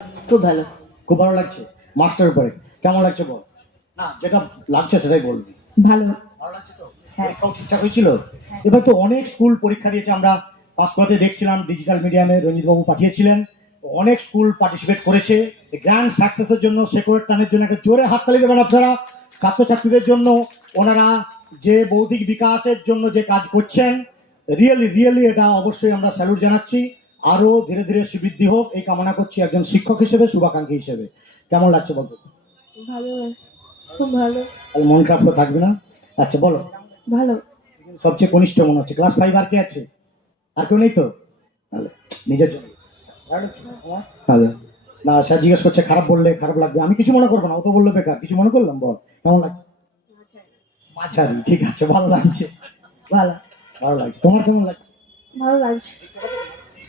খুব ভালো। খুব ভালো লাগছে মাস্টার উপরে কেমন লাগছে বল না যেটা লাগছে সেটাই বলবি ভালো। ভালো লাগছে তো হ্যাঁ। পরীক্ষাও ঠিকঠাক হয়েছিল এবার তো অনেক স্কুল পরীক্ষা দিয়েছে আমরা পাস করতে দেখছিলাম ডিজিটাল মিডিয়ামে রঞ্জিতবাবু পাঠিয়েছিলেন অনেক স্কুল পার্টিসিপেট করেছে গ্র্যান্ড সাকসেসের জন্য সেকুলার টানের জন্য একটা জোরে হাততালি দেবেন আপনারা ছাত্রছাত্রীদের জন্য ওনারা যে বৌদ্ধিক বিকাশের জন্য যে কাজ করছেন রিয়েলি এটা অবশ্যই আমরা স্যালুট জানাচ্ছি আরো ধীরে ধীরে শ্রীবৃদ্ধি হোক এই কামনা করছি একজন শিক্ষক হিসেবে শুভাকাঙ্ক্ষী হিসেবে কেমন লাগছে বলতো ভালো লাগছে, খুব ভালো। আর মন খারাপ তো থাকবে না আচ্ছা বলো ভালো। সবচেয়ে কনিষ্ঠ মনে হচ্ছে ক্লাস 5 আর কে আছে আর কেউ নেই তো তাহলে নিজের জন্য ভালো লাগছে? ভালো। না স্যার জিজ্ঞেস করছে খারাপ বললে খারাপ লাগবে আমি কিছু মনে করবো না ও তো বললো বেকার কিছু মনে করলাম বল কেমন লাগছে মাঝারি ঠিক আছে ভালো লাগছে ভালো। ভালো লাগছে তোমার কেমন লাগছে ভালো লাগছে।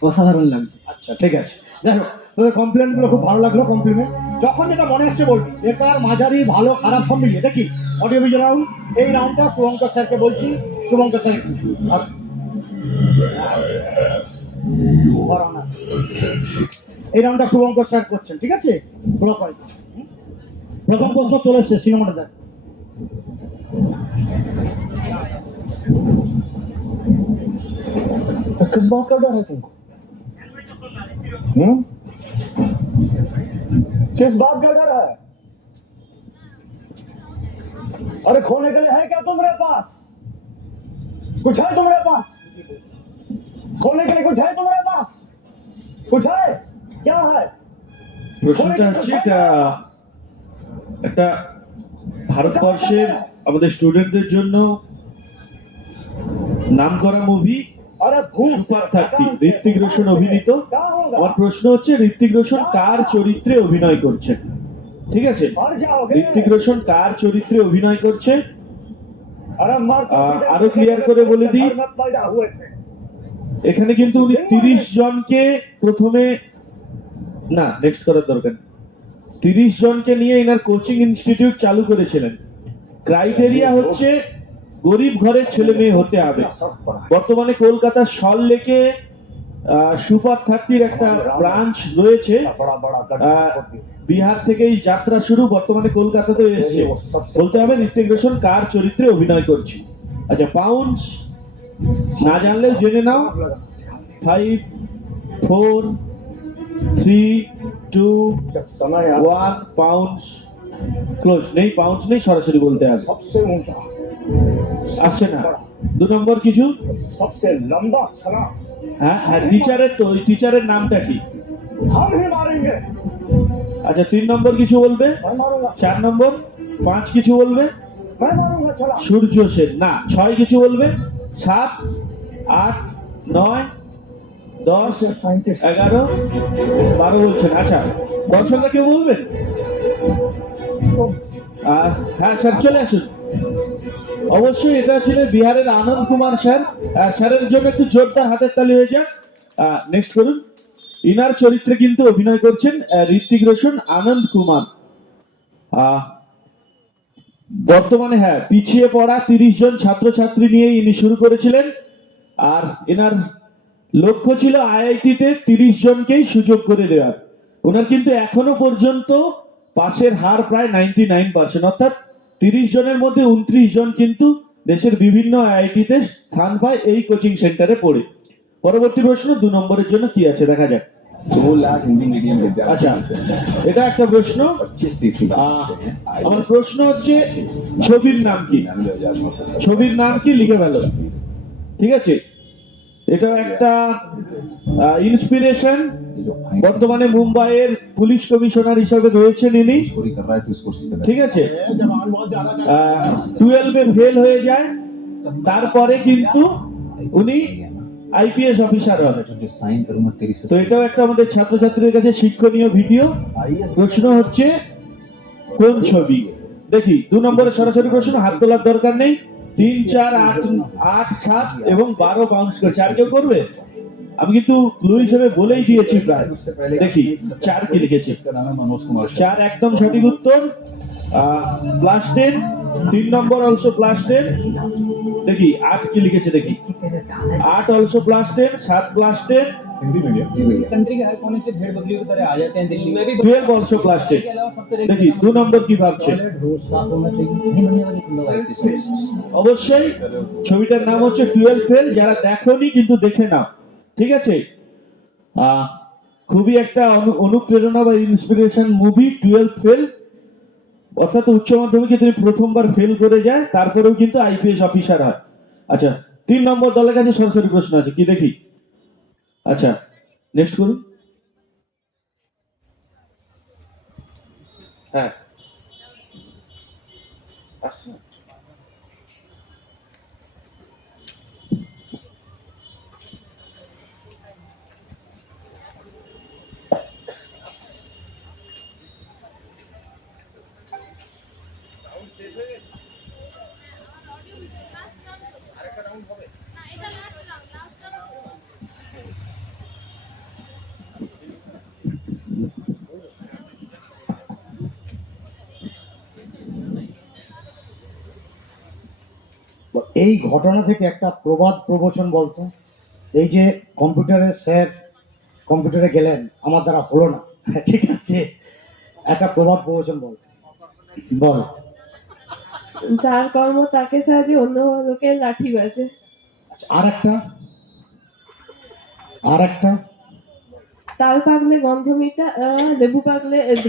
অসাধারণ লাগছে। আচ্ছা ঠিক আছে যাই হোক তোদের কমপ্লেন গুলো খুব ভালো লাগলো কমপ্লিমেন্ট যখন যেটা মনে আসছে বলবি বেকার মাঝারি ভালো খারাপ সব মিলিয়ে দেখি অডিও ভিজুয়াল রাউন্ড এই রাউন্ডটা শুভঙ্কর স্যারকে বলছি শুভঙ্কর স্যার এই রাউন্ডটা শুভঙ্কর স্যার করছেন ঠিক আছে ব্লক হয় প্রথম প্রশ্ন চলে এসছে সিনেমাটা দেখ किस बात का डर है तुमको? किस बात का डर है? अरे खोने के लिए है क्या तुम्हारे पास? कुछ है तुम्हारे पास? खोने के लिए कुछ है तुम्हारे पास? कुछ है? क्या है? প্রশ্নটা হচ্ছে একটা ভারতবর্ষের আমাদের স্টুডেন্টদের জন্য নামকরা মুভি अरे भूख সুপার 30 ঋত্বিক রোশন অভিনীত क्या होगा? আমার প্রশ্ন হচ্ছে ঋত্বিক রোশন কার চরিত্রে অভিনয় করছেন ঠিক আছে मर जाओगे। ঋত্বিক রোশন কার চরিত্রে অভিনয় করছে अरे मर আরো ক্লিয়ার করে বলে দিই मत पैदा हुए थे। এখানে কিন্তু উনি 30 জনকে প্রথমে না নেক্সট করার দরকার নেই। 30 জনকে নিয়ে এনার কোচিং ইনস্টিটিউট চালু করেছিলেন ক্রাইটেরিয়া হচ্ছে গরিব ঘরের ছেলে মেয়ে হতে হবে বর্তমানে কলকাতার সল্টলেকে সুপার 30 একটা ব্রাঞ্চ রয়েছে बड़ा बड़ा বিহার থেকেই যাত্রা শুরু বর্তমানে কলকাতাতে এসেছে বলতে হবে ঋত্বিক রোশন কার চরিত্রে অভিনয় করছে আচ্ছা পাউন্ডস না জানলেও জেনে নাও 5 4 3 2 समय 1 পাউন্ডস ক্লোজ নেই পাউন্ডস নেই সরাসরি বলতে হবে सबसे ऊंचा আসছে না 2 নম্বর কিছু सबसे लंबा छलांग হ্যাঁ হ্যাঁ টিচারের তো ওই টিচারের নামটা কি हम ही मारेंगे। আচ্ছা 3 নম্বর কিছু বলবে मैं मारूंगा 4 নম্বর 5 কিছু বলবে मैं मारूंगा छलांग। সূর্য সেন না 6 কিছু বলবে 7 8 9 10 साइंटिस्ट 11 12 বলছেন আচ্ছা দর্শকরা কেউ বলবেন হ্যাঁ স্যার চলে আসুন অবশ্যই এটা ছিল বিহারের আনন্দ কুমার স্যার স্যারের জন্য একটু জোরদার হাতের তালি হয়ে যাক নেক্সট করুন ইনার চরিত্রে কিন্তু অভিনয় করছেন ঋত্বিক রোশন আনন্দ কুমার বর্তমানে হ্যাঁ পিছিয়ে পড়া 30 জন ছাত্রছাত্রী নিয়ে ইনি শুরু করেছিলেন আর এনার লক্ষ্য ছিল আইআইটিতে 30 জনকেই সুযোগ করে দেওয়ার ওনার কিন্তু এখনো পর্যন্ত পাশের হার প্রায় 99% অর্থাৎ 30 জনের মধ্যে 29 জন কিন্তু দেশের বিভিন্ন আইআইটিতে স্থান পায় এই কোচিং সেন্টারে পড়ে পরবর্তী প্রশ্ন 2 নম্বরের জন্য কি আছে দেখা যাক 2 लाख हिंदी मीडियम আচ্ছা विद्यार्थी এটা একটা প্রশ্ন 25 डीसी আমার প্রশ্ন হচ্ছে ছবির নাম কি ছবির নাম কি লিখে ফেলো ঠিক আছে এটা একটা ইন্সপিরেশন বর্তমানে মুম্বাইয়ের পুলিশ কমিশনার হিসেবে রয়েছেন ইনি चोरी कर रहा है तो इसको ঠিক আছে 12 এ ফেল হয়ে যায় তারপরে কিন্তু উনি আইপিএস অফিসার হন जो साइन करूंगा तेरी তো এটাও একটা আমাদের ছাত্রছাত্রীদের কাছে শিক্ষণীয় ভিডিও প্রশ্ন হচ্ছে কোন ছবি দেখি 2 নম্বরে সরাসরি প্রশ্ন হাত তোলার দরকার নেই 3 4 8 8 7 এবং 12 বাউন্স করছে আর কেউ করবে আমি কিন্তু ক্লু হিসেবে বলেই দিয়েছি প্রায় দেখি 4 কি লিখেছি इसका नाम है मनोज कुमार 4 একদম সঠিক উত্তর প্লাস 10 3 নম্বর অলসো প্লাস 10 দেখি 8 কি লিখেছে দেখি 8 also plus 10 7 plus 10 Hindi medium जी भैया कंट्री के हर कोने से भेड़ बकरियों की तरह आ जाते हैं दिल्ली में भी 12 অলসো ক্লাস 10 के अलावा सब तरह দেখি 2 নম্বর কি ভাবছে टॉयलेट रोज साफ होना चाहिए नहीं बनने वाली तुम लोग आए थे অবশ্যই ছবিটার নাম হচ্ছে 12 ফেল। যারা দেখোনি কিন্তু দেখে নাও, ঠিক আছে? খুবই একটা অনুপ্রেরণা বা ইন্সপিরেশন মুভি 12 ফেল। অর্থাৎ উচ্চ মাধ্যমিকে তিনি প্রথমবার ফেল করে যায়, তারপরেও কিন্তু আইপিএস অফিসার হয়। আচ্ছা, 3 নম্বর দলের কাছে সরাসরি প্রশ্ন আছে, কি দেখি? আচ্ছা, নেক্সট করুন। হ্যাঁ, আচ্ছা। এই ঘটনা থেকে একটা প্রবাদ প্রবচন বলতো, এই যে কম্পিউটারে স্যার কম্পিউটারে গেলেন, আমার দ্বারা হলো না, ঠিক আছে, একটা প্রবাদ প্রবচন বল বল। যার কর্ম তাকে সাহায্যে অন্য লোকের লাঠি বাজে। আচ্ছা, আর একটা তাল পাকলে গন্ধ মিটা,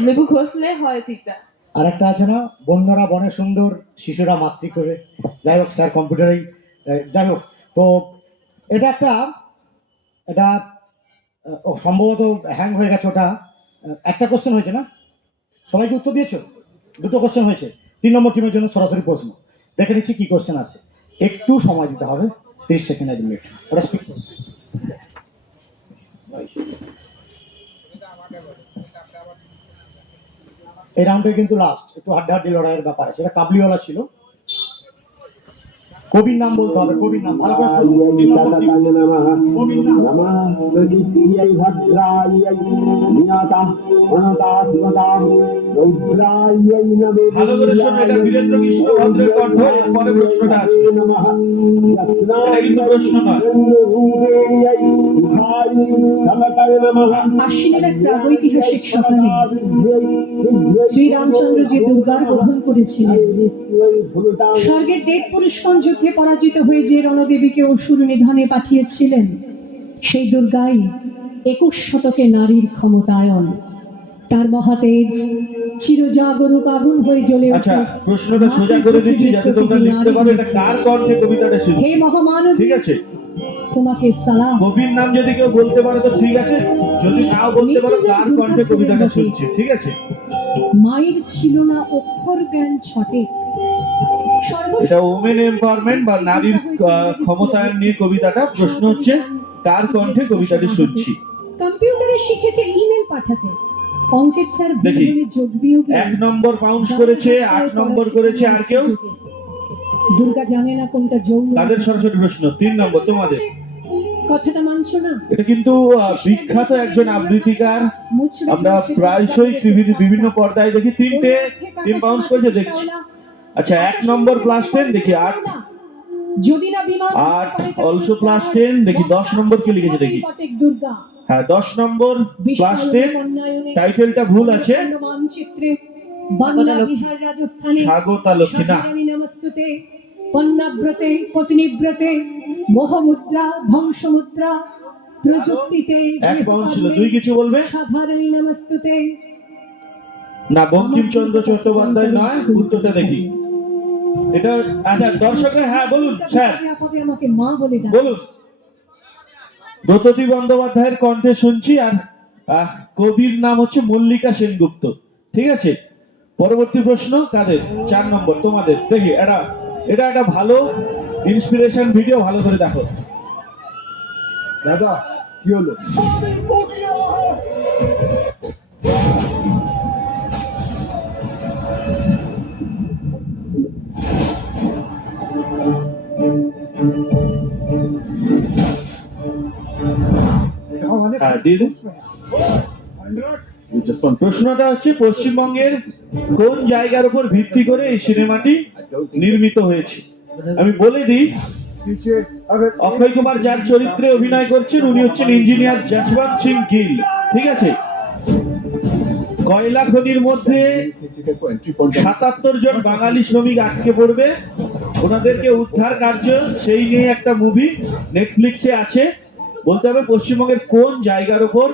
লেবু ঘষলে হয় তিতা। আর একটা আছে না, বন্যরা বনে সুন্দর, শিশুরা মাতৃ করে। যাই হোক, স্যার কম্পিউটারেই, যাই হোক। তো এটা সম্ভবত হ্যাং হয়ে গেছে। ওটা একটা কোশ্চেন হয়েছে না? সবাইকে উত্তর দিয়েছো? 2টো কোশ্চেন হয়েছে। 3 নম্বর টিমের জন্য সরাসরি প্রশ্ন। দেখে নিচ্ছি কি কোশ্চেন আছে। একটু সময় দিতে হবে, 30 সেকেন্ড 1 মিনিট। ওটা স্পিক করো। এই রাউন্ডে কিন্তু লাস্ট, একটু হাড্ডাহাড্ডি লড়াইয়ের ব্যাপার আছে। এটা কাবলিওয়ালা ছিল। কবির নাম বলতে হবে, কবির নাম ভালো করে শুনুন। 3 নম্বর টিম। কবির নাম ভালো করে শোনো, এটা বীরেন্দ্র কৃষ্ণ ভদ্রের কণ্ঠ। পরে প্রশ্নটা আসবে, এটা কিন্তু প্রশ্ন নয়। আশ্বিনের এক প্রাগৈতিহাসিক সকালে শ্রীরামচন্দ্র যে দুর্গার বোধন করেছিলেন, স্বর্গের দেব পুরুষগণ যুদ্ধে পরাজিত হয়ে যে রণদেবীকে অসুর নিধনে পাঠিয়েছিলেন, সেই দুর্গাই 21 শতকে নারীর ক্ষমতায়ন। তার মহাতেজ চিরজাগরুক আগুন হয়ে জ্বলে আচ্ছা, ওঠে। প্রশ্নটা সোজা করে দিচ্ছি যাতে তোমরা লিখতে পারো। এটা কার কণ্ঠে কবিতাটা শুনছি, হে মহামানবী, ঠিক আছে? তোমাকে সালাম। কবির নাম যদি কেউ বলতে পারো তো ঠিক আছে, যদি নাও বলতে পারো কার কণ্ঠে কবিতাটা শুনছি, ঠিক আছে? মায়ের ছিল না অক্ষর জ্ঞান সঠিক। এটা ওমেন এম্পাওয়ারমেন্ট বা নারীর ক্ষমতায়ন নিয়ে কবিতাটা। প্রশ্ন হচ্ছে কার কণ্ঠে কবিতাটি শুনছি। কম্পিউটারে শিখেছে ইমেল পাঠাতে, অঙ্কের স্যার দেখি। বলে যোগ বিয়োগ 1 নম্বর বাউন্স করেছে, 8 নম্বর করেছে। আর কেউ? দুর্গা জানে না কোনটা যৌন। তাদের সরাসরি প্রশ্ন। 3 নম্বর তোমাদের। কথাটা মানছো না? এটা কিন্তু বিখ্যাত একজন আবৃত্তিকার, আমরা প্রায়শই টিভিতে বিভিন্ন পর্দায় দেখি। 3টে টিম বাউন্স করেছে, দেখছি। আচ্ছা, 1 নম্বর প্লাস 10 দেখি। 8 যদি না বিমান 8 অলসো প্লাস 10 দেখি। 10 নম্বর কি লিখেছে দেখি। দুর্গা হ্যাঁ, 10 নম্বর প্লাস 10। টাইটেলটা ভুল আছে। মানচিত্রে বাংলা বিহার রাজস্থানে স্বাগতা লক্ষ্মী না। সাধারণী নমস্তুতে, পন্নাব্রতে পত্নীব্রতে, মোহমুদ্রা ধ্বংসমুদ্রা, প্রযুক্তিতে 1 বাউন্স ছিল। 2 কিছু বলবে সাধারণী নমস্তুতে। না, বঙ্কিমচন্দ্র চট্টোপাধ্যায় নয়। উত্তরটা দেখি। এটা আচ্ছা, দর্শকরা হ্যাঁ বলুন স্যার, আমাকে মা বলে ডাকে। বলুন। ব্রততী বন্দ্যোপাধ্যায়ের কণ্ঠে শুনছি। আর কবির নাম হচ্ছে মল্লিকা সেনগুপ্ত, ঠিক আছে? পরবর্তী প্রশ্ন কাদের? 4 নম্বর তোমাদের। দেখি, এটা একটা ভালো ইন্সপিরেশন ভিডিও, ভালো করে দেখো। দাদা কি হলো? হ্যাঁ, দিয়ে দিন। প্রশ্নটা হচ্ছে পশ্চিমবঙ্গের কোন জায়গার উপর ভিত্তি করে এই সিনেমাটি নির্মিত হয়েছে? আমি বলে দিই, पीछे अगर অক্ষয় কুমার যার চরিত্রে অভিনয় করছেন উনি হচ্ছেন ইঞ্জিনিয়ার যশবন্ত সিং গিল। ঠিক আছে, কয়লা খনির মধ্যে টিকিট को एंट्री पॉइंट ৭৭ জন বাঙালি শ্রমিক আটকে পড়বে, ওনাদেরকে উদ্ধার কার্য সেই নিয়ে একটা মুভি নেটফ্লিক্সে আছে। বলতে হবে পশ্চিমবঙ্গের কোন জায়গার উপর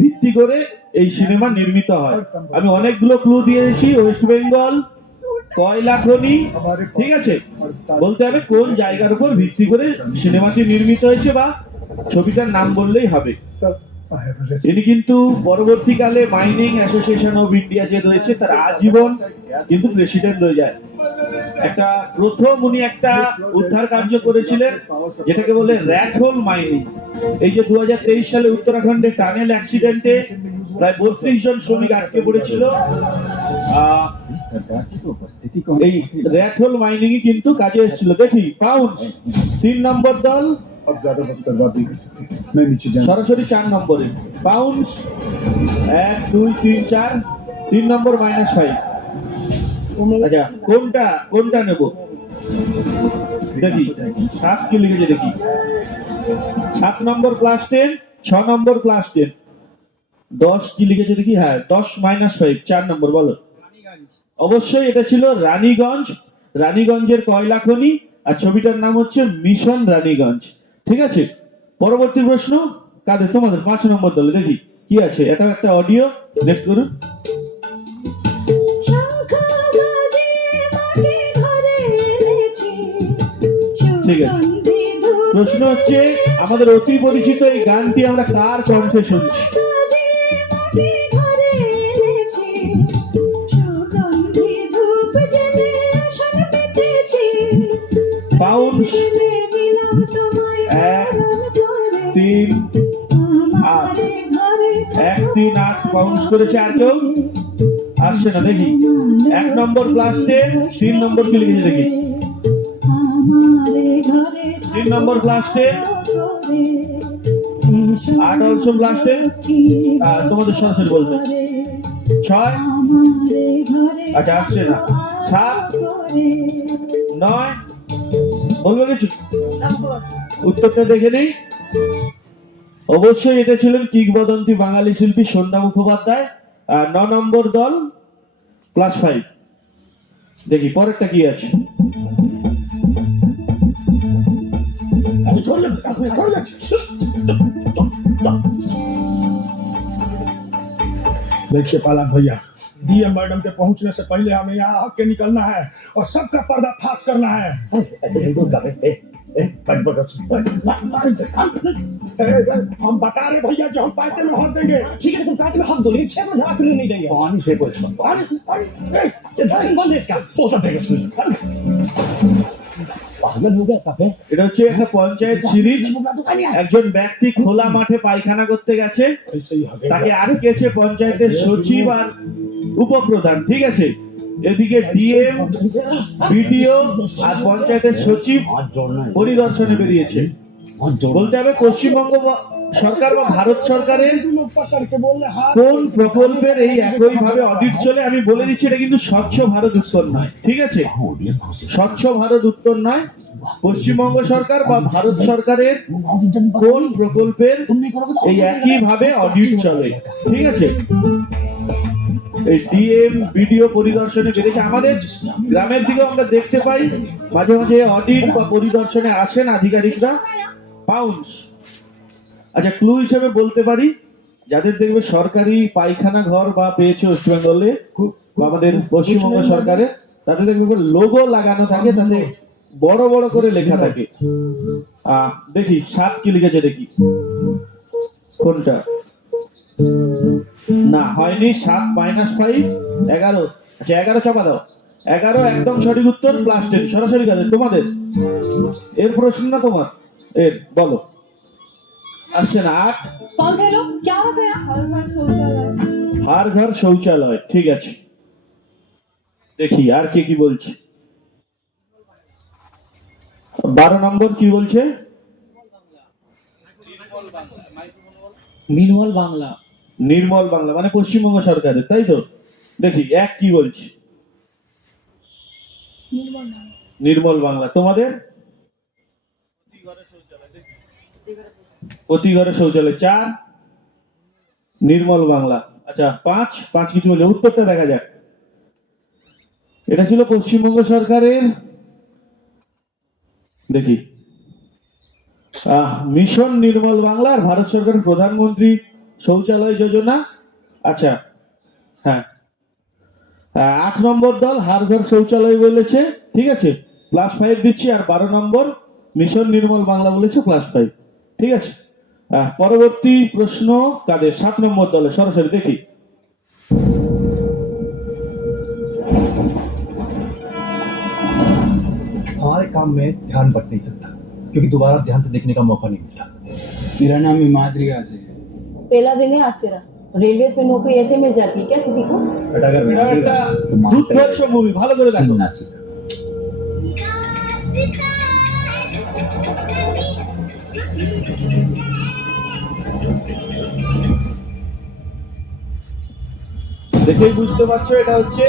ভিত্তি করে এই সিনেমা নির্মিত হয়। আমি অনেকগুলো ক্লু দিয়েছি, ওয়েস্ট বেঙ্গল, কয়লা খনি। ঠিক আছে, বলতে হবে কোন জায়গার উপর ভিত্তি করে সিনেমাটি নির্মিত হয়েছে বা ছবিটার নাম বললেই হবে। ইনি কিন্তু পরবর্তীকালে মাইনিং অ্যাসোসিয়েশন অফ ইন্ডিয়া যে রয়েছে তার আজীবন কিন্তু প্রেসিডেন্ট রয়ে যায়। একটা প্রথম উনি একটা উদ্ধার কার্য করেছিলেন যেটাকে বলে র্যাট হোল মাইনিং। এই যে 2023 সালে উত্তরাখণ্ডে টানেল অ্যাক্সিডেন্টে প্রায় 32 জন শ্রমিক আটকে পড়েছিল। सरकार की तो उपस्थिति को এই র্যাট হোল মাইনিং কিন্তু কাজে এসেছিল। দেখি পাউন্স 3 নম্বর দল अब ज्यादा वक्त बर्बाद नहीं कर सकते मैं नीचे जाऊँ সরাসরি 4 নম্বরে পাউন্স 1 2 3 4 3 নম্বর -5। আচ্ছা কোনটা নেব দেখি 7 কি লিখেছে দেখি 7 নম্বর ক্লাস 10 6 নম্বর ক্লাস 10 10 কি লিখেছে দেখি হ্যাঁ 10 -5 4 নম্বর বলো। অবশ্যই এটা ছিল রানীগঞ্জ, রানীগঞ্জের কয়লা খনি আর ছবিটার নাম হচ্ছে মিশন রানীগঞ্জ। ঠিক আছে, পরবর্তী প্রশ্ন কাদের? তোমাদের 5 নম্বর দলে। দেখি কি আছে, এটা একটা অডিও নেক্সট করুন। ঠিক আছে, প্রশ্ন হচ্ছে আমাদের অতি পরিচিত এই গানটি আমরা কার কণ্ঠে শুনছি? পাউন্স 1 3 8 1 3 8 পাউন্স করেছে। আর কেউ আসছে না দেখি 1 নম্বর ক্লাস 10 3 নম্বর কি লিখেছে দেখি 3 নম্বর ক্লাস 10 8 অলসো ক্লাস 10 তোমাদের সরাসরি বলবে 6 আচ্ছা আসছে না 7 9 বলবে কিছু উত্তরটা দেখে নেই। অবশ্যই এটা ছিলেন কিংবদন্তি বাঙালি শিল্পী সন্ধ্যা মুখোপাধ্যায়। 9 নম্বর দল +5। দেখি পরেরটা কি আছে। देखिए पालान भैया डीएम मैडम के पहुंचने से पहले हमें यहाँ आग के निकलना है और सबका पर्दाफाश करना है। हम बता रहे भैया जो हम पार्टी में हक देंगे। ठीक है तुम पार्टी में हक दो लेकिन 6 बजे हक नहीं देंगे। पानी से कुछ बंद है इसका वो सब देगा पागल हो गया कब है এটা হচ্ছে একটা পঞ্চায়েত সিরিজ। একজন ব্যক্তি খোলা মাঠে পায়খানা করতে গেছে, ऐसे ही हक তাকে আটকেছে পঞ্চায়েতের সচিব আর উপপ্রধান। ঠিক আছে, এদিকে ডিএম বিডিও আর পঞ্চায়েতের সচিব পরিদর্শনে বেরিয়েছে। বলতে হবে পশ্চিমবঙ্গ সরকার বা ভারত সরকারের पकड़ के बोल रहे हाथ কোন প্রকল্পের এই একইভাবে অডিট চলে। আমি বলে দিচ্ছি এটা কিন্তু স্বচ্ছ ভারত উত্তর নয়। ঠিক আছে, স্বচ্ছ ভারত উত্তর নয়, পশ্চিমবঙ্গ সরকার বা ভারত সরকারের কোন প্রকল্পের এই একইভাবে অডিট চলে। ঠিক আছে, এই ডিএম বিডিও পরিদর্শনে বেড়েছে। আমাদের গ্রামের দিকেও আমরা দেখতে পাই মাঝে মাঝে অডিট বা পরিদর্শনে আসেন আধিকারিকরা। পাউন্স আচ্ছা ক্লু হিসেবে বলতে পারি যাদের দেখবে সরকারি পায়খানা ঘর বা পেয়েছে ওয়েস্ট বেঙ্গলে বা আমাদের পশ্চিমবঙ্গ সরকারের, তাদের দেখবে লোগো লাগানো থাকে, তাতে বড় বড় করে লেখা থাকে। দেখি 7 কি লিখেছে দেখি কোনটা না হয়নি। 7 -5 11। আচ্ছা 11 চাপা দাও। 11 একদম সঠিক উত্তর +10 সরাসরি কাজে তোমাদের। এর প্রশ্ন না তোমার এর বলো আসছে না। 8 कौन थे लोग क्या होता है হার ঘর শৌচালয়। ঠিক আছে, দেখি আর কে কি বলছে। 12 নম্বর কি বলছে? নির্মল বাংলা। নির্মল বাংলা মানে পশ্চিমবঙ্গ সরকারের, তাই তো? দেখি 1 কি বলছে? নির্মল বাংলা। তোমাদের প্রতি ঘরে শৌচালয়। 4 নির্মল বাংলা। আচ্ছা 5 কিছু বলে, উত্তরটা দেখা যাক। এটা ছিল পশ্চিমবঙ্গ সরকারের, দেখি মিশন নির্মল বাংলা আর ভারত সরকারের প্রধানমন্ত্রী শৌচালয় যোজনা। আচ্ছা হ্যাঁ, 8 নম্বর দল হার ঘর শৌচালয় বলেছে, ঠিক আছে, +5 দিচ্ছি। আর 12 নম্বর মিশন নির্মল বাংলা বলেছে, +5, ঠিক আছে। পরবর্তী প্রশ্ন কাদের? 7 নম্বর দলে, সরাসরি দেখি। हमारे काम में ध्यान बट नहीं सकता क्योंकि दोबारा ध्यान से देखने का मौका नहीं मिलता। मेरा नाम इमाद रियाज है। पहला दिन है आज तेरा। रेलवे में नौकरी ऐसे मिल जाती है क्या किसी को? এটা একটা দুর্ধর্ষ মুভি, ভালো করে দেখো। দেখেই বুঝতে পারছো এটা হচ্ছে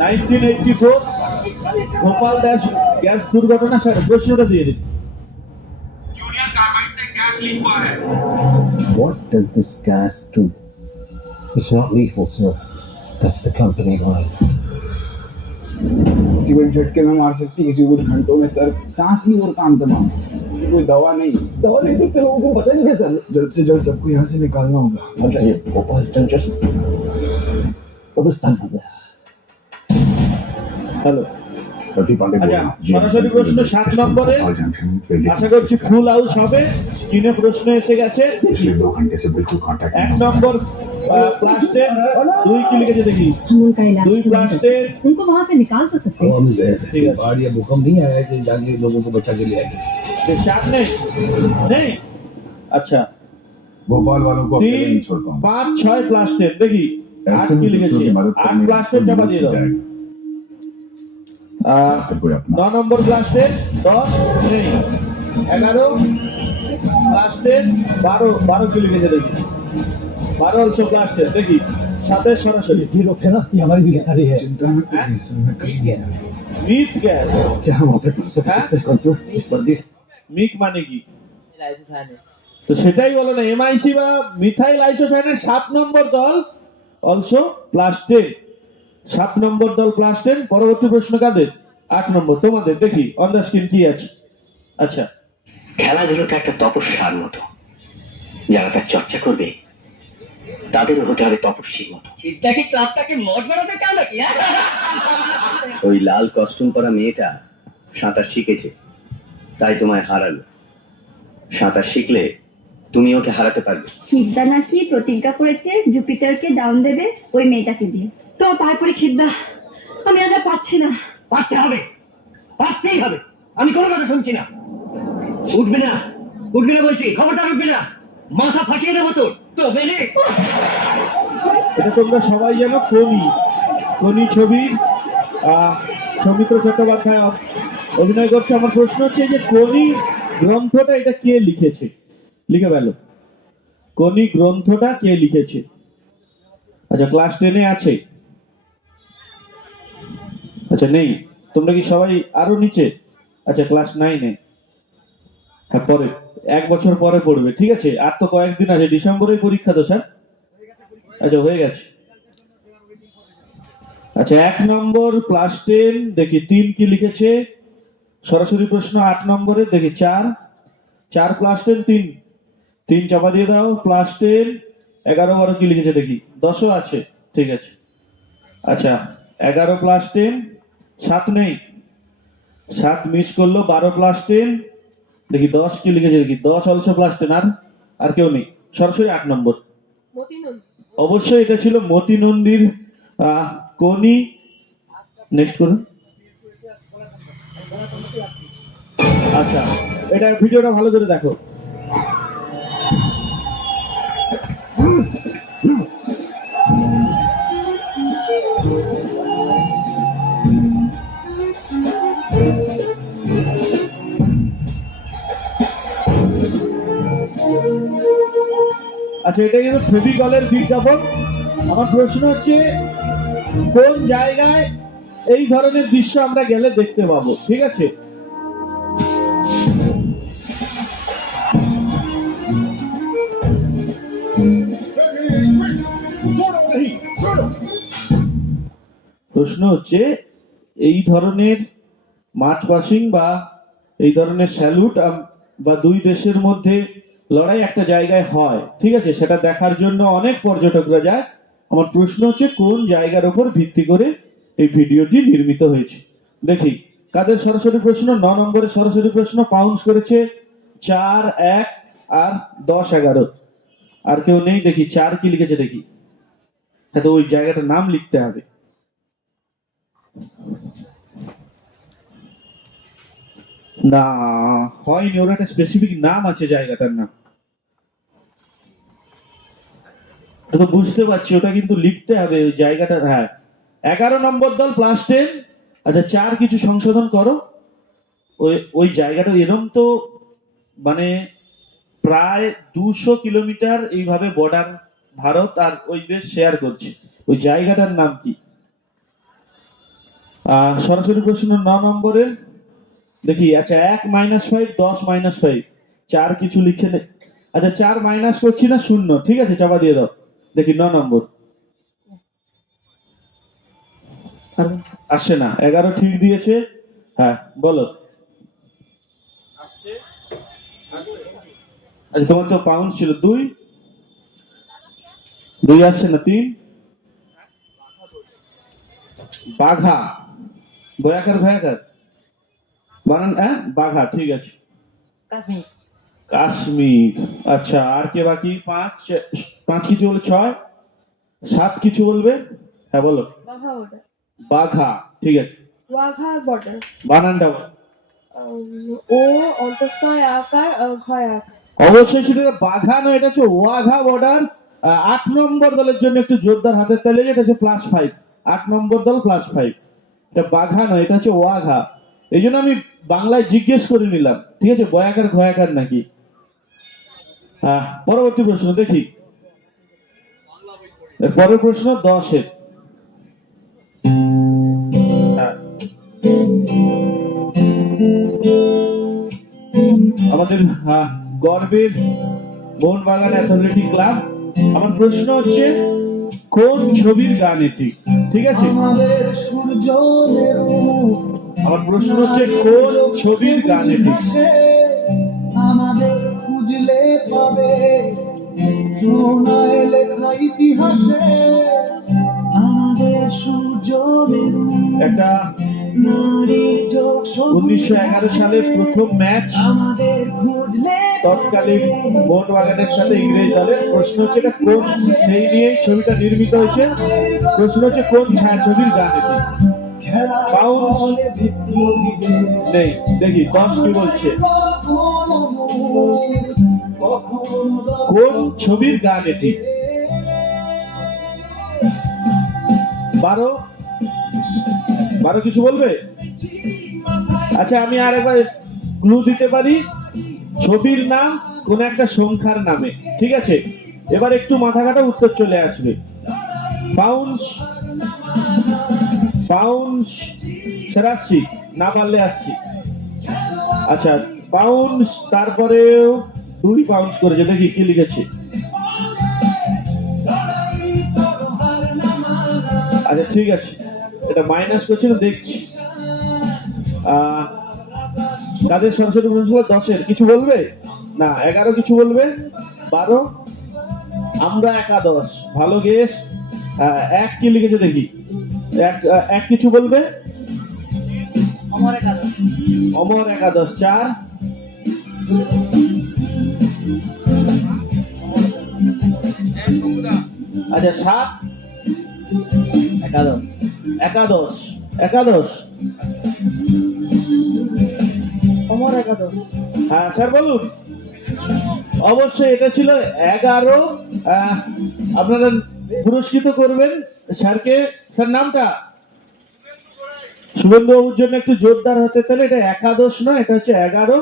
1984 ভোপাল গ্যাস দুর্ঘটনা। স্যার প্রশ্নটা দিয়ে দিন। What does this gas do? It's not lethal, sir. That's the company line. किसी को झटके में मार सकती, किसी को घंटों में सर सांस नहीं और काम तमाम। किसी कोई दवा नहीं। दवा नहीं तो लोगों को बचाएंगे सर। जल्द से जल्द सबको यहाँ से निकालना होगा। मतलब ये भोपाल जंक्शन कब्रिस्तान हो गया। হ্যালো, আচ্ছা সরাসরি প্রশ্ন 7 নম্বরে। আশা করছি ফুল হাউস হবে। স্ক্রিনে প্রশ্ন এসে গেছে। 1 নম্বর প্লাস্টের 2 কি লিখেছে দেখি। हम उनका इलाज 2 नहीं कर প্লাস্টের, सकते। उनको वहाँ से निकाल तो सकते हैं। ঠিক আছে। बाढ़ या भूकंप नहीं आया कि जाके लोगों को बचा के ले आएंगे। 7 নেই, নেই। আচ্ছা भोपाल वालों को अकेले 3, नहीं छोड़ पाऊंगा। 5, 6 प्लास्टेর দেখি। 8 কি লিখেছে? 8 প্লাস্টের চাপা দিয়ে দাও। 9 নম্বর প্লাস্টের 10 নেই। 11 প্লাস্টের 12 কি লিখেছে দেখি। 12 অলসো প্লাস্টের দেখি। 7 সরাসরি। ये लोग है ना ये हमारी जिम्मेदारी है। चिंता मत करिए सर, मैं कहीं नहीं जा रहा। Myth gas. क्या हम वहाँ पे पहुँच सकते हैं कंट्रोल इस पर देश মিক মানে কি? তো সেটাই বলো না। এমআইসি বা মিথাইল আইসোসায়ানেট 7 নম্বর দল অলসো প্লাস্টেন। 7 নম্বর দল প্লাস্টেন। পরবর্তী প্রশ্ন কাদের? 8 নম্বর তোমাদের। দেখি অন দ্য স্ক্রিন কি আছে। আচ্ছা খেলাধুলোটা একটা তপস্যার মতো, যারা তার চর্চা করবে তাদেরও হতে হবে তপস্বীর মতো। ওই লাল কস্টিউম পরা মেয়েটা সাঁতার শিখেছে, তাই তোমায় হারালো। সাঁতার শিখলে তুমি ওকে হারাতে পারবে। খিদ্দা নাকি প্রতিজ্ঞা করেছে জুপিটারকে ডাউন দেবে ওই মেয়েটাকে দিয়ে। তো পায়ে পড়ে খিদ্দা, আমি আর পাচ্ছি না। পারতে হবে, পারতেই হবে। আমি কোনো কথা শুনছি না। উঠবে না, উঠবে না বলছি, খবরটা উঠবে না। মাথা ফাটিয়ে দেবো তোর। তো বেলে এটা তোমরা সবাই জানো, কোনি ছবি সৌমিত্র চট্টোপাধ্যায় অভিনয় করছে। আমার প্রশ্ন হচ্ছে যে কোনি গ্রন্থটা এটা কে লিখেছে? লিখে গেল। কোনি গ্রন্থটা কে লিখেছে? আচ্ছা ক্লাস 10-এ আছে? আচ্ছা নেই। তোমরা কি সবাই আরো নিচে? আচ্ছা ক্লাস 9-এ। হ্যাঁ পরে 1 বছর পরে পড়বে, ঠিক আছে। আর তো কয়েকদিন আছে, ডিসেম্বরে পরীক্ষা তো স্যার। আচ্ছা হয়ে গেছে। আচ্ছা 1 নম্বর প্লাস 10 দেখি 3 কি লিখেছে। সরাসরি প্রশ্ন 8 নম্বরে দেখি 4 প্লাস 10 3 চাপা দিয়ে দাও। প্লাস 10 11 12 কি লিখেছে দেখি। 10ও আছে, ঠিক আছে। আচ্ছা 11 প্লাস 10 7 নেই, 7 মিস করলো। 12 প্লাস 10 দেখি 10 কি লিখেছে দেখি। 10 অলসো প্লাস 10। আর কেউ নেই। সরাসরি 8 নম্বর। মতিনন্দ। অবশ্যই এটা ছিল মতি নন্দীর কোনি। নেক্সট করুন। আচ্ছা এটা ভিডিওটা ভালো করে দেখো। আচ্ছা এটা কিন্তু ফেভিকলের বিজ্ঞাপন। আমার প্রশ্ন হচ্ছে কোন জায়গায় এই ধরনের দৃশ্য আমরা গেলে দেখতে পাবো, ঠিক আছে। প্রশ্ন হচ্ছে এই ধরনের মার্চ পাসিং বা এই ধরনের স্যালুট বা দুই দেশের মধ্যে লড়াই একটা জায়গায় হয়, ঠিক আছে, সেটা দেখার জন্য অনেক পর্যটকরা যায়। আমার প্রশ্ন হচ্ছে কোন জায়গার উপর ভিত্তি করে এই ভিডিওটি নির্মিত হয়েছে। দেখি কাদের সরাসরি প্রশ্ন। 9 নম্বরের সরাসরি প্রশ্ন পাউন্স করেছে 4, 1 আর 10, 11। আর কেউ নেই? দেখি 4 কি লিখেছে দেখি। হ্যাঁ, তো ওই জায়গাটার নাম লিখতে হবে। না, হয়নি, ওর একটা স্পেসিফিক নাম আছে জায়গাটার নাম। তো বুঝতে পারছি, ওটা কিন্তু লিখতে হবে ওই জায়গাটা। হ্যাঁ, 11 নম্বর দল +10। আচ্ছা 4 কিছু সংশোধন করো। ওই ওই জায়গাটা এরম তো মানে প্রায় 200 কিলোমিটার এইভাবে বর্ডার ভারত আর ওই দেশ শেয়ার করছে। ওই জায়গাটার নাম কি? সরাসরি প্রশ্ন 9 নম্বরের দেখি। আচ্ছা 1 - 5, 10 - 5, 4 কিছু লিখে নে। আচ্ছা 4 মাইনাস করছি না, 0, ঠিক আছে, চাপা দিয়ে দাও। দেখি 9 নম্বর আসছে না। 11 ঠিক দিয়েছে। হ্যাঁ বলো। আচ্ছা তোমার তো পাউন্ড ছিল 2 আসছে না। 3 বাঘা, বয়াকার ভয়াকার বানান। হ্যাঁ বাঘা, ঠিক আছে। কাশ্মীর। কাশ্মীর। আচ্ছা আর কে বাকি? 5 কিছু বলবে, 6, 7 কিছু বলবে। হ্যাঁ বলো। বাঘা বর্ডার। বাঘা, ঠিক আছে। ওয়াঘা বর্ডার। বানানটা বলো। ও অন্তঃস্থয় আকার ঘয় আকার। অবশ্যই সেটা বাঘা নয়, এটা হচ্ছে ওয়াঘা বর্ডার। 8 নম্বর দলের জন্য একটু জোরদার হাতের তালি। এটা হচ্ছে +5, 8 নম্বর দল +5। এটা বাঘা নয়, এটা হচ্ছে ওয়াঘা। এই জন্য আমি বাংলায় জিজ্ঞেস করে নিলাম, ঠিক আছে, বয়াকার ঘয়াকার নাকি। পরবর্তী প্রশ্ন দেখি। পরের প্রশ্ন 10-এর। আমাদের গর্বের মোহনবাগান অ্যাথলেটিক ক্লাব। আমার প্রশ্ন হচ্ছে কোন ছবির গান এটি? ঠিক আছে, আমার প্রশ্ন হচ্ছে কোন ছবির গান এটি? আমাদের খুঁজলে পাবে সোনায় লেখা ইতিহাসে আমাদের সূর্য মেরু। একটা 1911 সালের প্রথম ম্যাচ আমাদের খুঁজলে তৎকালীন মোহনবাগানের সাথে ইংরেজ দলের। প্রশ্ন হচ্ছে এটা কোন, সেই নিয়েই ছবিটা নির্মিত হয়েছে। প্রশ্ন হচ্ছে কোন ছায়াছবির গান এটি? পাউন্স নেই। দেখি 10 কি বলছে। কোন ছবির গান এটি? 12 কিছু বলবে? আচ্ছা আমি আর একবার ক্লু দিতে পারি। ছবির নাম কোন একটা সংখ্যার নামে, ঠিক আছে। এবার একটু মাথা কাটা উত্তর চলে আসবে। পাউন্স, সেরাচ্ছি, না পারলে আসছি। আচ্ছা পাউন্স, তারপরেও 2 পাউন্স করেছে। দেখি কি লিখেছে। আচ্ছা ঠিক আছে, এটা মাইনাস করছি না, দেখছি। কাদের সরাসরি প্রশ্ন? 10-এর কিছু বলবে না। 11 কিছু বলবে। 12 আমরা একাদশ, ভালো গেস। 1 কি লিখেছে দেখি। 1 কিছু বলবে। অমর একাদশ। 4 আচ্ছা 7 একাদশ। অমর একাদশ। হ্যাঁ স্যার বলুন। অবশ্যই এটা ছিল 11। আপনারা পুরস্কৃত করবেন স্যারকে। স্যার নামটা? শুভেন্দু বাবুর জন্য একটু জোরদার হতে তাহলে। এটা একাদশ নয়, এটা হচ্ছে 11,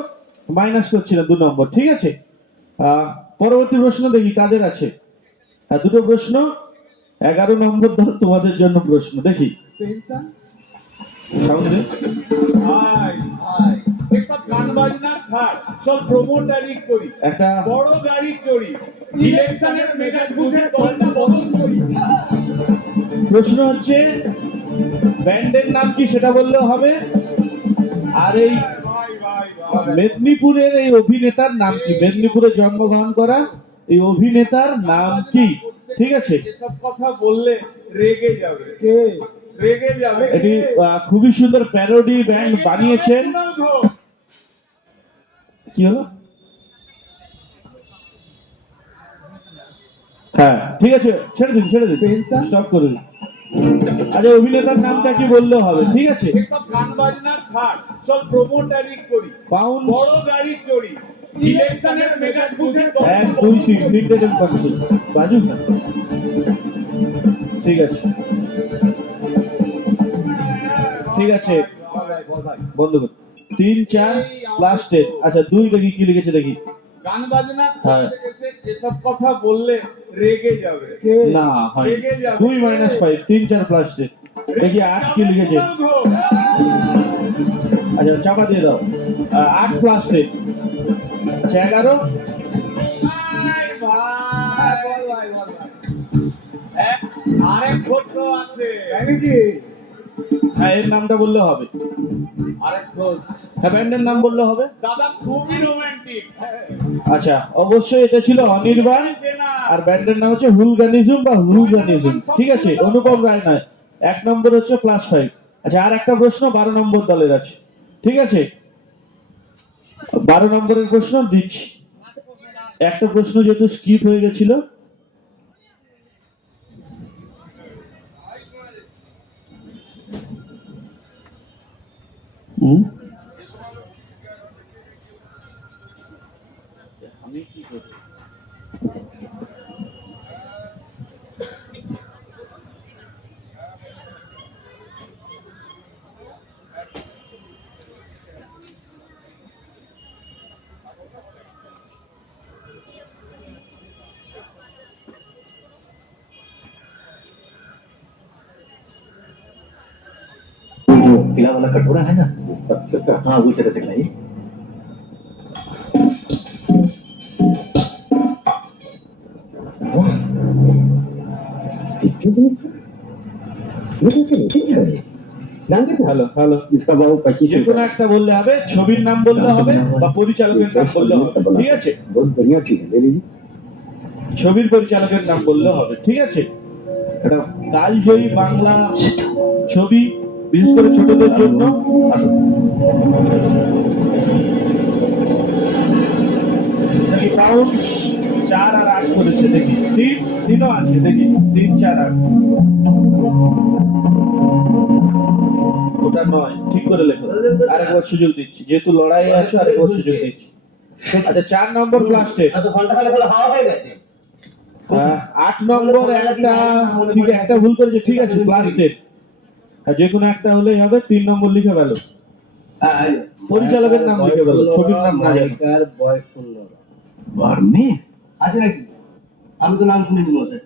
মাইনাস করছিলাম 2 নম্বর, ঠিক আছে। পরবর্তী প্রশ্ন দেখি কাদের আছে। 2টো প্রশ্ন। 11 নম্বর দল তোমাদের জন্য প্রশ্ন। দেখি গান বাজনা ছাড়, সব প্রমোটারি করি, একটা বড় গাড়ি চড়ি, ইলেকশনের মেজাজ বুঝে দলটা বদল করি। প্রশ্ন হচ্ছে ব্যান্ডের নাম কি সেটা বললেও হবে, আর এই মেদিনীপুরের এই অভিনেতার নাম কি, মেদিনীপুরে জন্মগ্রহণ করা এই অভিনেতার নাম কি? ঠিক আছে, এসব কথা বললে রেগে যাবে, কে রেগে যাবে? এটি খুবই সুন্দর প্যারোডি ব্যান্ড বানিয়েছেন। কুণাল ঘোষ। কি হলো? হ্যাঁ ঠিক আছে, ছেড়ে দিন স্টপ করে দিন। আচ্ছা অভিনেতার নামটা কি বললেও হবে, ঠিক আছে? এসব গান বাজনা ছাড়, চল প্রমোটারি করি, পাউন্ড বড় গাড়ি চড়ি, ইলেকশনের মেজাজ বুঝে 1 2 3 তিনটে দিন পাচ্ছি বাজু না। ঠিক আছে ঠিক আছে, বন্ধ কর। 3 4 প্লাস 10। আচ্ছা 2 দেখি কি লিখেছে দেখি। গান বাজনা হ্যাঁ। করতে এসে এসব কথা বললে রেগে যাবে, না হয় রেগে যাবে। 2 - 5 3 4 প্লাস 10 দেখি 8 কি লিখেছে। কুণাল ঘোষ। আচ্ছা চাপা দিয়ে দাও। 8 প্লাস 10 আচ্ছা 11। ভাই ভাই বল ভাই বল ভাই। আরেক ঘোষ তো আছে নাকি? হ্যাঁ এর নামটা বললে হবে। আরেক ঘোষ হ্যাঁ ব্যান্ডের নাম বললে হবে। দাদা খুবই রোমান্টিক। আচ্ছা অবশ্যই এটা ছিল অনির্বাণ, আর ব্যান্ডের নাম হচ্ছে হুলগানিজম বা হুলগানিজম। ঠিক আছে, অনুপম রায় নয়। 1 নম্বর হচ্ছে প্লাস 5। আচ্ছা আর একটা প্রশ্ন 12 নম্বর দলের আছে, ঠিক আছে? 12 নম্বরের প্রশ্ন দিচ্ছি। একটা প্রশ্ন যেহেতু স্কিপ হয়ে গেছিল, আমি কি করব? पीला वाला कटोरा है ना, हाँ वो जगह दिखाइए। হ্যালো হ্যালো, इसका भाव 25 যে কোনো একটা বললে হবে, ছবির নাম বললে হবে বা পরিচালকের নাম বললে হবে, ঠিক আছে? बहुत बढ़िया चीज है, ले लीजिए। ছবির পরিচালকের নাম বললে হবে, ঠিক আছে? এটা কালজয়ী বাংলা ছবি, বিশেষ করে ছোটদের জন্য। দেখি পাউন্ড 4 আর 8 করেছে, দেখি 3ও আছে, দেখি 3 4 8। ওটা নয়, ঠিক করে লেখো। আরেকবার সুযোগ দিচ্ছি, যেহেতু লড়াই আছে আরেকবার সুযোগ দিচ্ছি। আচ্ছা 4 নম্বর প্লাস 10। 8 নম্বর একটা ঠিক একটা ভুল করেছে, ঠিক আছে প্লাস 10। আর যে কোনো একটা হলেই হবে। 3 নম্বর লিখে ফেলো, পরিচালকের নাম লিখে ফেলো, ছবির নাম না জানি। বয়স 15 বার্মে আছে নাকি? আমি তো নাম শুনিনি ওদের।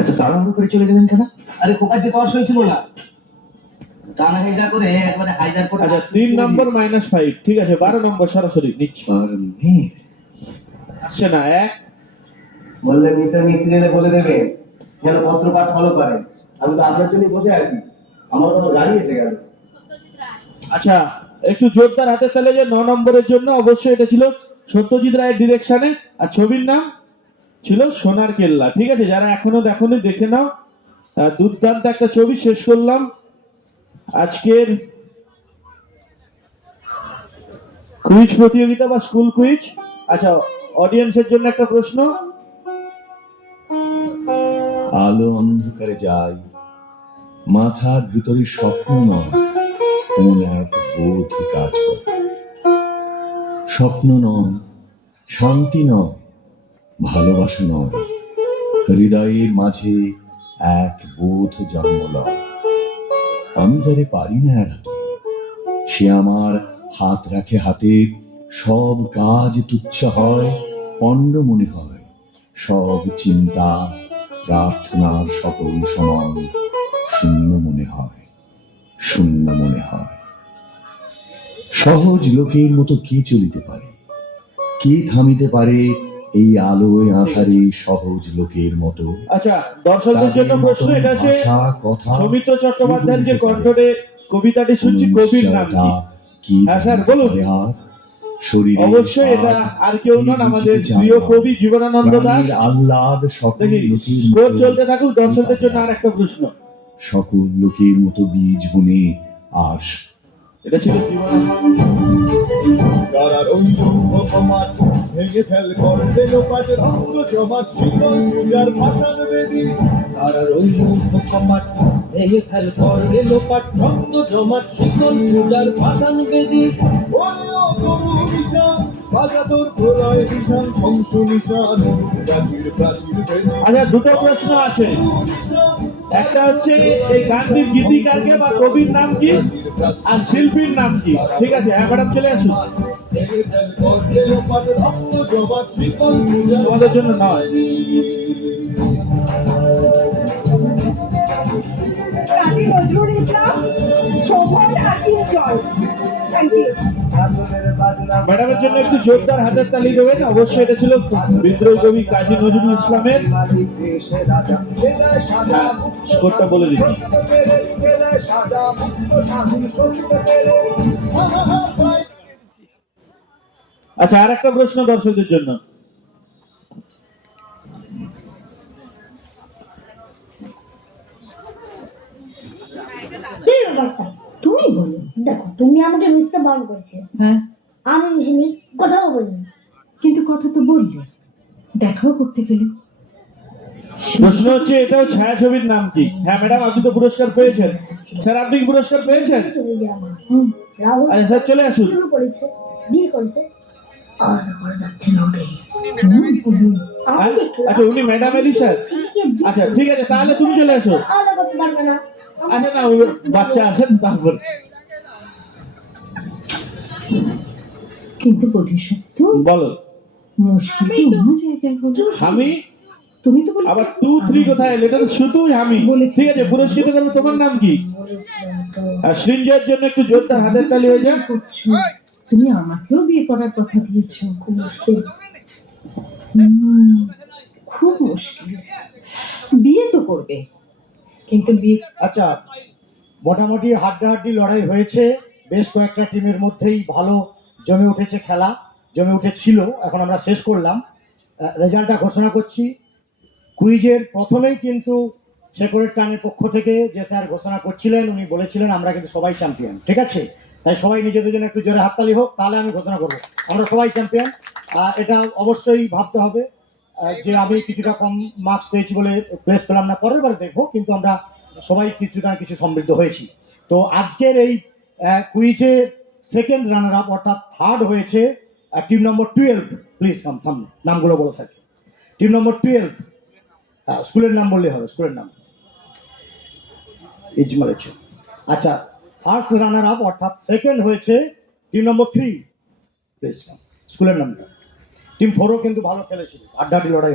এত তাড়াহুড়ো করে চলে গেলেন কেন? আরে খোকার যে পাওয়ার হয়েছিল না, টানা হেজা করে একবারে হাইজার করে। আচ্ছা 3 নম্বর -5, ঠিক আছে 12 নম্বর সরাসরি নিচ্ছি। বার্মে আসছে না 1। বললে মিস্টার মিস্ত্রিদের বলে দেবে যেন পত্রপাঠ ফলো করে। আমি তো আপনার জন্যই বসে আছি, আমার তো গাড়ি এসে গেল। আচ্ছা একটু জোরদার হাতে তালে যে 9 নম্বরের জন্য অবশ্যই এটা ছিল সত্যজিৎ রায়ের ডিরেকশনে, আর ছবির নাম ছিল সোনার কেল্লা। ঠিক আছে, যারা এখনো দেখোনি দেখে নাও, দুর্দান্ত একটা ছবি। শেষ করলাম আজকের কুইজ প্রতিযোগিতা বা স্কুল কুইজ। আচ্ছা অডিয়েন্সের জন্য একটা প্রশ্ন। আলো অন্ধকারে যায়, মাথার ভিতরে স্বপ্ন নয়, কোন এক বোধ কাজ করে। স্বপ্ন নয়, শান্তি নয়, ভালোবাসা নয়, হৃদয়ের মাঝে এক বোধ জন্ম লয়। আমি যারে পারি না এড়াতে, সে আমার হাত রাখে হাতে, সব কাজ তুচ্ছ হয়, পণ্ড মনে হয়, সব চিন্তা প্রার্থনার সকল সমান শূন্য মনে হয়, শূন্য মনে হয়। সহজ লোকের মতো কে চলিতে পারে, কে থামিতে পারে এই আলোয় আঁধারে সহজ লোকের মতো আচ্ছা, দর্শকদের জন্য প্রশ্ন, এটা হচ্ছে ভাষা, কথা, সৌমিত্র চট্টোপাধ্যায়ের যে কণ্ঠে কবিতাটি শুনছি, কবির নাম কি? কি হ্যাঁ স্যার, বলুন। শরীরে অবশ্যই এটা আর কেউ নন, আমাদের প্রিয় কবি জীবনানন্দ দাশ। আহ্লাদ সকল দেখি লোকের স্কোর মতো চলতে থাকুক, দর্শকদের জন্য আর একটা প্রশ্ন। সকল লোকের মতো বীজ বুনে আস এটা ছিল জীবনানন্দ। তারা রইল অপমান, ভেঙে ফেল করবে লোপাট, রক্ত জমাট শিকল পূজার ভাষণ বেদি। তারা রইল কমাট, ভেঙে ফেল করবে লোপাট, রক্ত জমাট শিকল পূজার ভাষণ বেদি। বলিও তরু নিশান, বাজা তোর প্রলয় নিশান, ধ্বংস নিশান, প্রাচীর প্রাচীর বেদি। আচ্ছা, দুটো প্রশ্ন আছে। একটা হচ্ছে এই গানটির গীতিকারকে বা কবির নাম কি, আর শিল্পীর নাম কি? ঠিক আছে, হ্যাঁ ম্যাডাম, চলে আসুন। ভেঙে ফেল করবে লোপাট, রক্ত জমাট শিকল পূজার। তোমাদের জন্য নয়। কাজী নজরুল ইসলাম, শোভন হাতির জল। Thank you. ম্যাডামের জন্য একটু জোরদার হাতের তালি দেবেন। অবশ্যই এটা ছিল বিদ্রোহী কবি কাজী নজরুল ইসলামের। হ্যাঁ, স্কোরটা বলে দিচ্ছি। আচ্ছা, আর একটা প্রশ্ন দর্শকদের জন্য। তুমি বলো, দেখো তুমি আমাকে মিশতে বারণ করেছিলে, হ্যাঁ, আমি মিশিনি, কথাও বলিনি। কিন্তু কথা তো বললে, দেখাও করতে গেলে। প্রশ্ন হচ্ছে, এটাও ছায়াছবির নাম কি? হ্যাঁ ম্যাডাম, আপনি তো পুরস্কার পেয়েছেন। স্যার, আপনি কি পুরস্কার পেয়েছেন? তুমি যে আমার রাহুল আচ্ছা স্যার, চলে আসুন। শুরু করেছে, বিয়ে করেছে, আলাদা করা যাচ্ছে না ওদের। হ্যাঁ? আচ্ছা, উনি ম্যাডাম এলি স্যার। আচ্ছা ঠিক আছে, তাহলে তুমি চলে আসো। আলাদা করতে পারবে না। আচ্ছা না, ওই বাচ্চা আছেন তারপর। কিন্তু বোধিসত্ত্ব বলো। মুশকিল তো অন্য জায়গায় হলো। আমি তুমি তো বলেছিলে আবার 2 3 কোথায় এলো? এটা তো শুধুই আমি। ঠিক আছে, পুরস্কৃত করবো। তোমার নাম কি? বলেছিলাম তো। আর সৃঞ্জয়ের জন্য একটু জোরদার হাতের তালি হয়ে যাক। করছো। তুমি আমাকেও বিয়ে করার কথা দিয়েছো। খুব মুশকিল। খুব মুশকিল। বিয়ে তো করবে, কিন্তু বিয়ে আচ্ছা, মোটামুটি হাড্ডাহাড্ডি লড়াই হয়েছে। বেশ কয়েকটা টিমের মধ্যেই ভালো জমে উঠেছে খেলা, জমে উঠেছিল। এখন আমরা শেষ করলাম, রেজাল্টটা ঘোষণা করছি। কুইজের প্রথমেই কিন্তু শেকরের টানের পক্ষ থেকে যে স্যার ঘোষণা করছিলেন, উনি বলেছিলেন আমরা কিন্তু সবাই চ্যাম্পিয়ন। ঠিক আছে, তাই সবাই নিজেদের জন্য একটু জোরে হাততালি হোক, তাহলে আমি ঘোষণা করবো আমরা সবাই চ্যাম্পিয়ন। এটা অবশ্যই ভাবতে হবে যে আমি কিছুটা কম মার্কস পেয়েছি বলে প্লেস পেলাম না, পরের বারে দেখবো, কিন্তু আমরা সবাই কিছু না কিছু সমৃদ্ধ হয়েছি। তো আজকের এই কুইজে সেকেন্ড রানার আপ অর্থাৎ থার্ড হয়েছে টিম নম্বর 12। প্লিজ সামনে নামগুলো বলো স্যার। টিম নম্বর 12, স্কুলের নাম বললে হবে, স্কুলের নাম ইজমাল। আচ্ছা, ফার্স্ট রানার আপ অর্থাৎ সেকেন্ড হয়েছে টিম নম্বর 3। প্লিজ স্কুলের নামটা। টিম 4ও কিন্তু ভালো খেলেছিল, আড্ডাআড্ডি লড়াই হয়েছে।